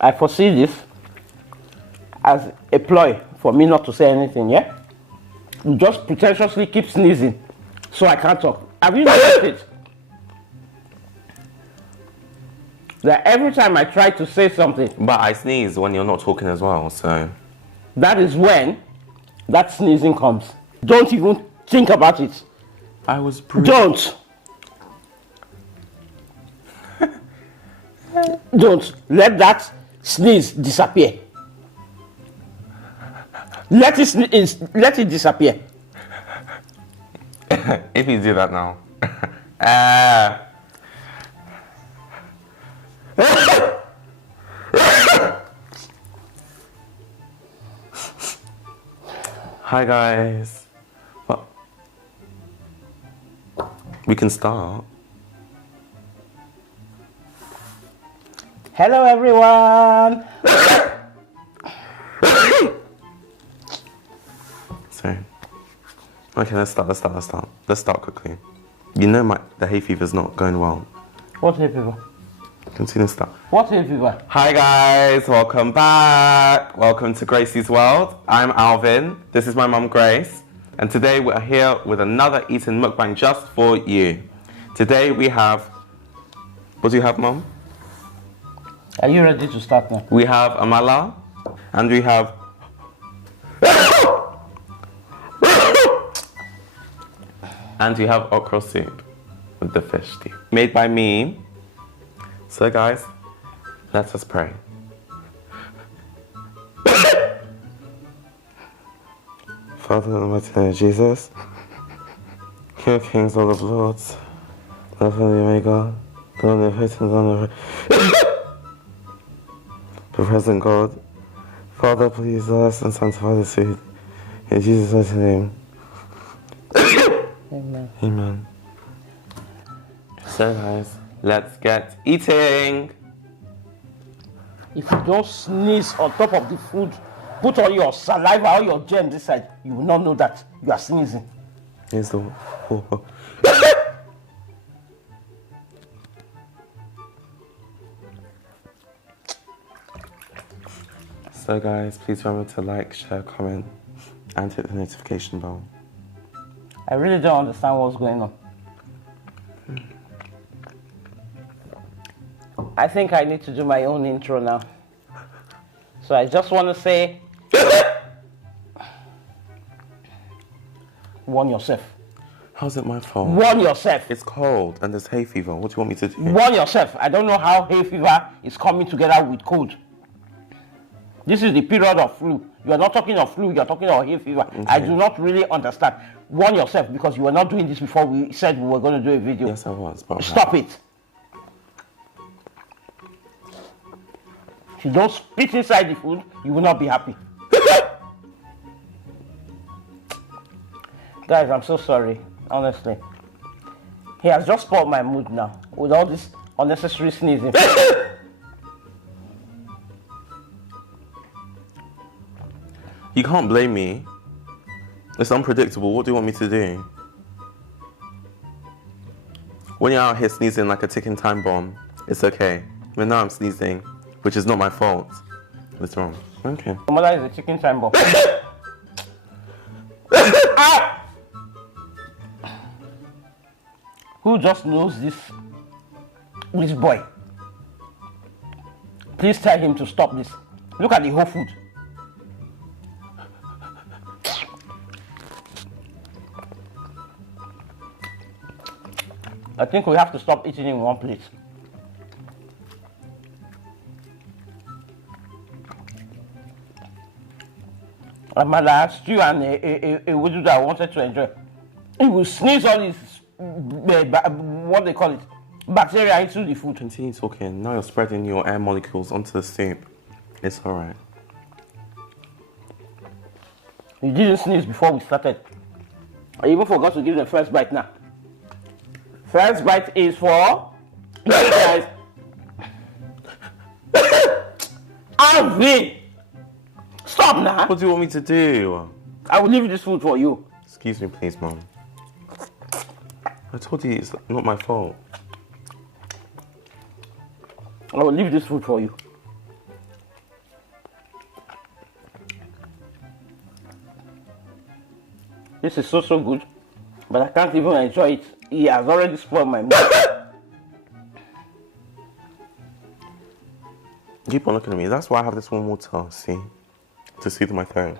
I foresee this as a ploy for me not to say anything, yeah? You just pretentiously keep sneezing so I can't talk. Have you noticed it? That every time I try to say something... But I sneeze when you're not talking as well, so... That is when that sneezing comes. Don't even think about it. I was breathing. Don't. Don't. Let that sneeze disappear. Let it disappear. If you do that now. Hi guys. What? We can start. Hello everyone. Sorry. Okay, let's start. Let's start quickly. You know the hay fever's not going well. What hay fever? Continue start. What hay fever? Hi guys, welcome back. Welcome to Graceys World. I'm Alvin. This is my mum Grace. And today we're here with another eating mukbang just for you. Today we have... What do you have, mum? Are you ready to start now? We have AMALA. And we have... And we have okra soup with the fish stew. Made by me. So guys, let us pray. Father, in the mighty name of Jesus, King of Kings, Lord of Lords, Lord of the Omega, Lord of Faith and Lord of the present God. Father, please bless and sanctify this food. In Jesus' mighty name. Amen. Amen. So guys, let's get eating. If you don't sneeze on top of the food, put all your saliva or your germs inside, you will not know that you are sneezing. Here's the... So guys, please remember to like, share, comment, and hit the notification bell. I really don't understand what's going on. I think I need to do my own intro now. So I just want to say, warn yourself. How's it my fault? Warn yourself. It's cold and there's hay fever. What do you want me to do? Warn yourself. I don't know how hay fever is coming together with cold. This is the period of flu. You are not talking of flu, you are talking of hay fever. Okay. I do not really understand. Warn yourself, because you were not doing this before we said we were going to do a video. Yes, I was. But stop it. If you don't spit inside the food, you will not be happy. Guys, I'm so sorry, honestly. He has just spoiled my mood now with all this unnecessary sneezing. You can't blame me. It's unpredictable. What do you want me to do? When you're out here sneezing like a ticking time bomb, it's okay. But now I'm sneezing, which is not my fault. What's wrong? Okay. Your mother is a ticking time bomb. Who just knows this boy? Please tell him to stop this. Look at the whole food. I think we have to stop eating in one plate. Amala, stew and a wudu that I wanted to enjoy. It will sneeze all this, what they call it, bacteria into the food. Continue talking. Now you're spreading your air molecules onto the soup. It's alright. You didn't sneeze before we started. I even forgot to give the first bite now. First bite is for you guys. Alvin! Stop now! What do you want me to do? I will leave this food for you. Excuse me, please, Mom. I told you it's not my fault. I will leave this food for you. This is so good, but I can't even enjoy it. He has already spoiled my meal. Keep on looking at me. That's why I have this warm water, see? To soothe my throat.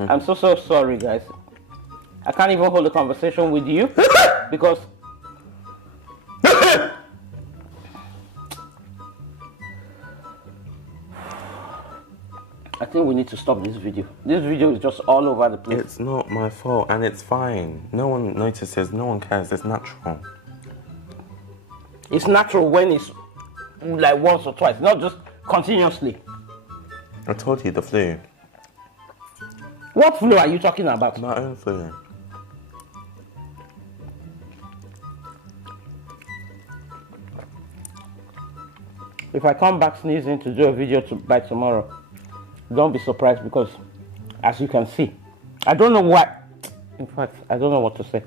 I'm so sorry, guys. I can't even hold a conversation with you because I think we need to stop this video. This video is just all over the place. It's not my fault, and it's fine. No one notices, no one cares. It's natural. It's natural when it's like once or twice, not just continuously. I told you, the flu. What flu are you talking about? My own flu. If I come back sneezing to do a video by tomorrow, don't be surprised because, as you can see, I don't know what. In fact, I don't know what to say.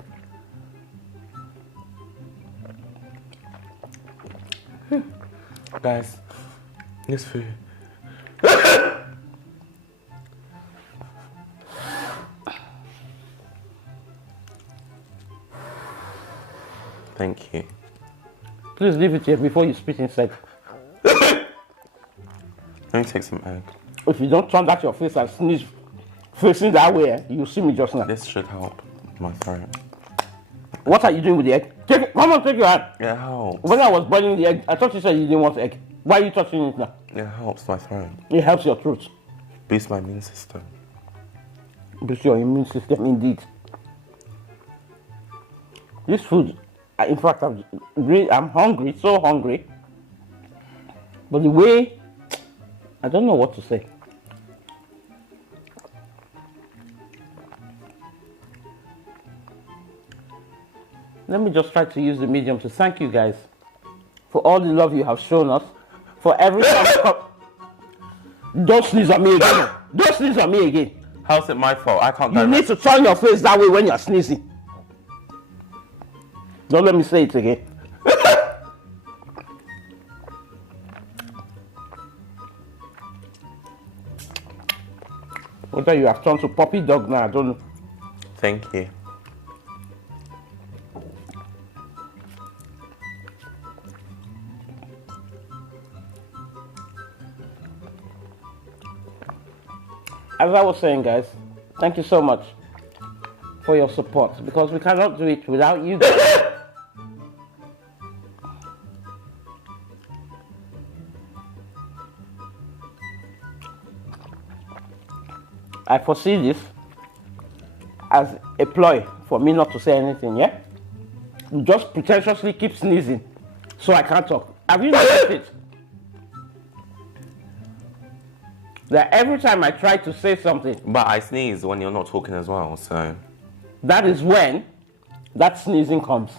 Guys, this food. Thank you. Please leave it here before you spit inside. Let me take some egg. If you don't turn that your face and sneeze facing that way, you see me just now. This should help my throat. What are you doing with the egg? Take it. Come on, take your hand. It helps. When I was boiling the egg, I thought you said you didn't want egg. Why are you touching it now? It helps my throat. It helps your throat. Boosts my immune system. Boosts your immune system, indeed. This food, in fact, I'm hungry, so hungry. But the way, I don't know what to say. Let me just try to use the medium to thank you guys for all the love you have shown us. For every time you come. Don't sneeze at me again. Don't sneeze at me again. How's it my fault? I can't. You need to turn your face that way when you're sneezing. Don't let me say it again. Whether you have turned to puppy dog now, I don't know. Thank you. As I was saying, guys, thank you so much for your support because we cannot do it without you guys. I foresee this as a ploy for me not to say anything, yeah? You just pretentiously keep sneezing so I can't talk. Have you noticed it? That every time I try to say something... But I sneeze when you're not talking as well, so... That is when that sneezing comes.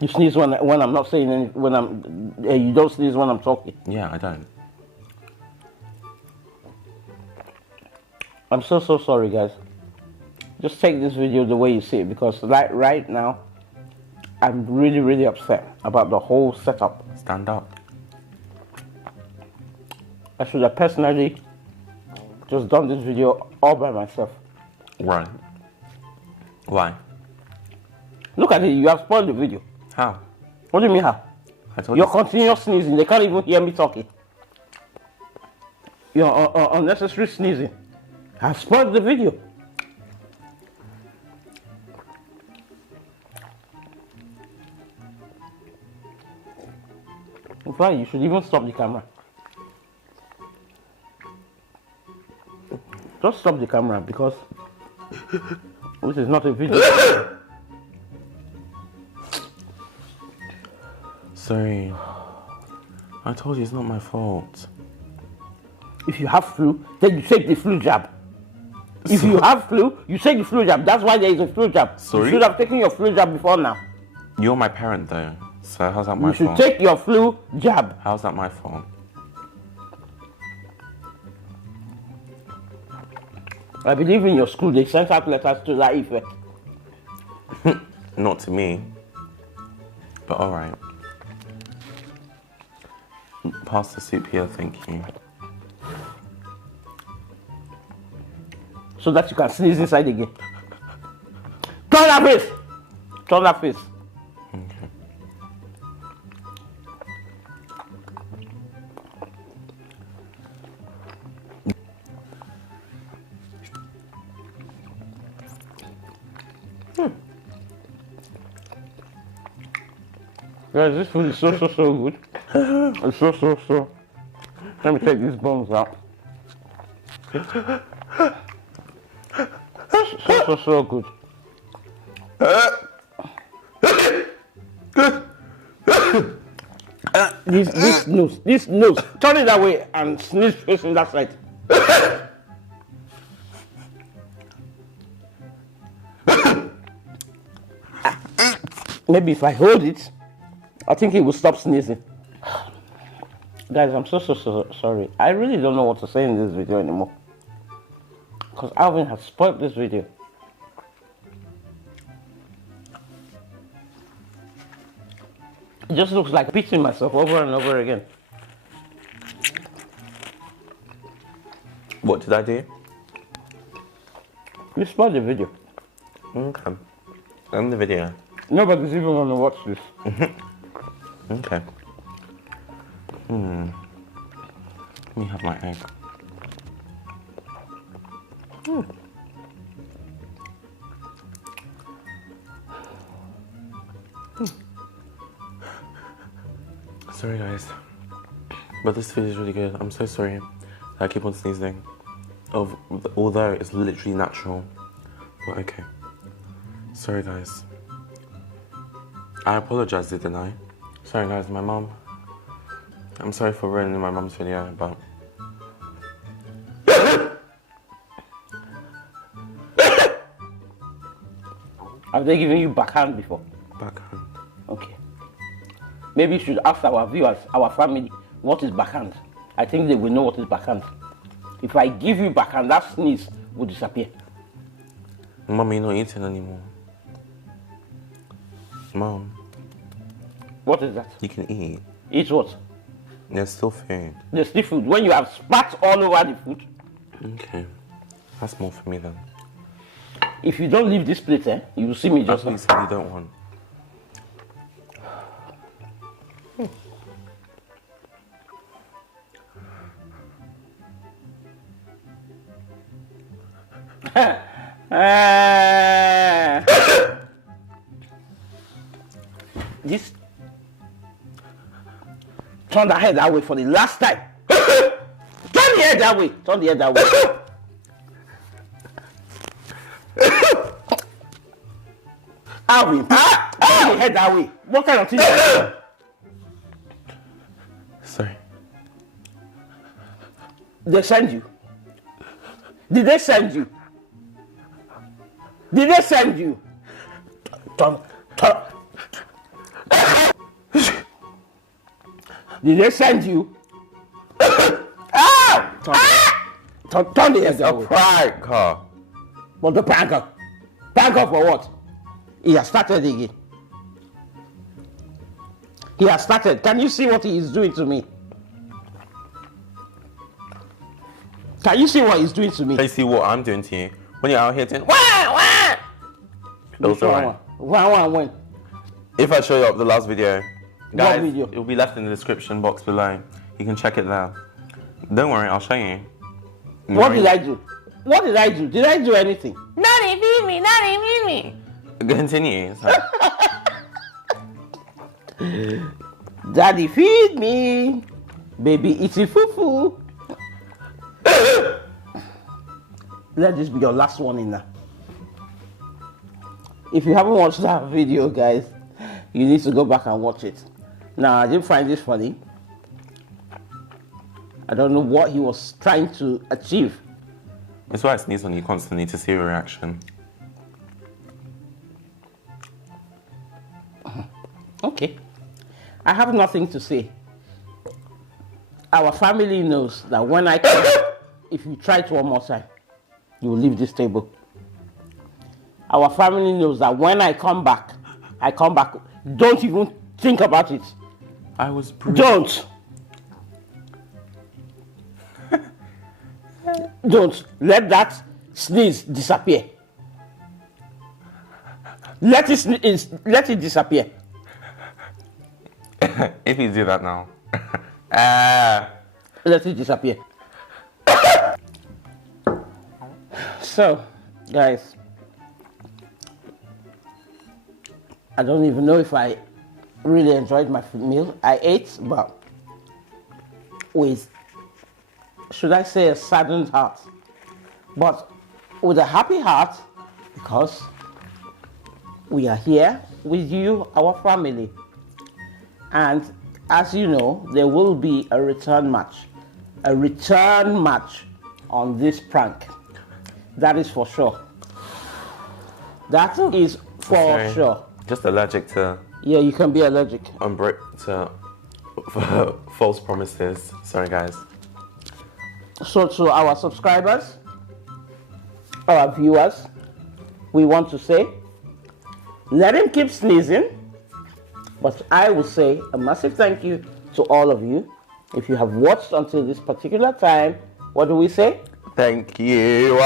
You sneeze when I'm not saying anything, you don't sneeze when I'm talking. Yeah, I don't. I'm so sorry, guys. Just take this video the way you see it because right now, I'm really upset about the whole setup. Stand up. I should have personally just done this video all by myself. Right. Why? Look at it, you have spoiled the video. How? What do you mean how? I told You're you. continuous sneezing, they can't even hear me talking. You're unnecessary sneezing. I've spoiled the video. In fact, you should even stop the camera. Just stop the camera because this is not a video. Sorry. I told you it's not my fault. If you have flu, then you take the flu jab. If you have flu, you take the flu jab. That's why there is a flu jab. Sorry? You should have taken your flu jab before now. You're my parent though, so how's that my fault? You should take your flu jab. How's that my fault? I believe in your school, they sent out letters to that effect. Not to me. But alright. Pass the soup here, thank you. So that you can sneeze inside again. Turn that face! Turn that face. Okay. Guys, this food is so good. It's so. Let me take these bones out. So good. This nose. Turn it that way and sneeze facing that side. Maybe if I hold it, I think it will stop sneezing. Guys, I'm so sorry. I really don't know what to say in this video anymore. Because Alvin has spoiled this video. It just looks like beating myself over and over again. What did I do? You spoiled the video. Okay. End the video. Nobody's even gonna watch this. Okay. Let me have my egg. Sorry guys, but this food is really good. I'm so sorry that I keep on sneezing. Although it's literally natural, but okay. Sorry guys. I apologized, didn't I? Sorry guys, my mom. I'm sorry for ruining my mom's video, but Have they given you backhand before? backhand. Okay. Maybe you should ask our viewers, our family, what is backhand? I think they will know what is backhand. If I give you backhand, that sneeze will disappear. Mom, you're not eating anymore. Mom, What is that? you can eat. Eat what? There's still food. The seafood. When you have spat all over the food, Okay. That's more for me then. if you don't leave this plate, you will see me That's just what now. you said you don't want. This. Turn the head that way for the last time. Turn the head that way. Turn the head that way. Alvin, turn the head that way. What kind of thing? Sorry. They send you. Did they send you? Did they send you? Turn. Did they send you? Turn the head that way. Prank car. What the pranker? Pranker for what? He has started again. He has started. Can you see what he is doing to me? Can you see what he's doing to me? Can you see what I'm doing to you? When you're out here doing wah! Those are right. When? If I show you up the last video, guys, video? it will be left in the description box below. You can check it there. Don't worry, I'll show you. What did I do? What did I do? Did I do anything? Daddy, feed me! Daddy, feed me! Continue. Sorry. Daddy, feed me. Baby, eating fufu. Let this be your last one in there. If you haven't watched that video, guys, you need to go back and watch it. Now, I didn't find this funny. I don't know what he was trying to achieve. That's why I sneeze on you constantly to see your reaction. Okay. I have nothing to say. Our family knows that when I come, if you try it one more time, you will leave this table. Our family knows that when I come back, don't even Think about it. I was breathing. Don't. Don't let that sneeze disappear. Let it disappear. If you do that now. Let it disappear. So, guys, I don't even know if I really enjoyed my meal. I ate, but with, should I say, a saddened heart, but with a happy heart, because we are here with you, our family. And as you know, there will be a return match on this prank. That is for sure. That is for sure. Just allergic to. Yeah, you can be allergic. To false promises. Sorry, guys. So to our subscribers, our viewers, we want to say, let him keep sneezing. But I will say a massive thank you to all of you. If you have watched until this particular time, what do we say? Thank you.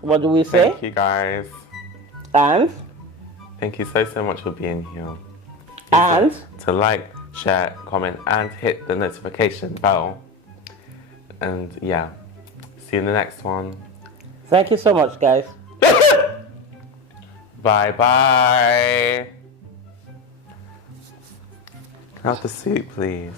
What do we say? Thank you, guys. And? Thank you so much for being here. And? To like, share, comment, and hit the notification bell. And yeah, see you in the next one. Thank you so much, guys. Bye-bye. Have the soup, please.